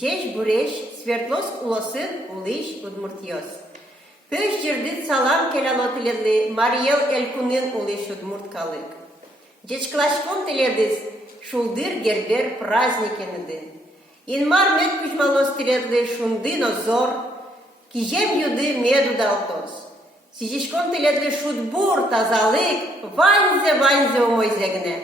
Деш буреш Свердловск улосын улыш удмуртьёс. Пөш жердит салам келало тиледи Мариел Элькунын улыш удмурткалык. Дечклашкон тиледис шулдыр гербер праздникениди. Инмар мед пүшмалос тиледи шундын озор, кижем юды меду далтос. Сижишкон тиледи шудбур тазалык, ванзе умойзегне.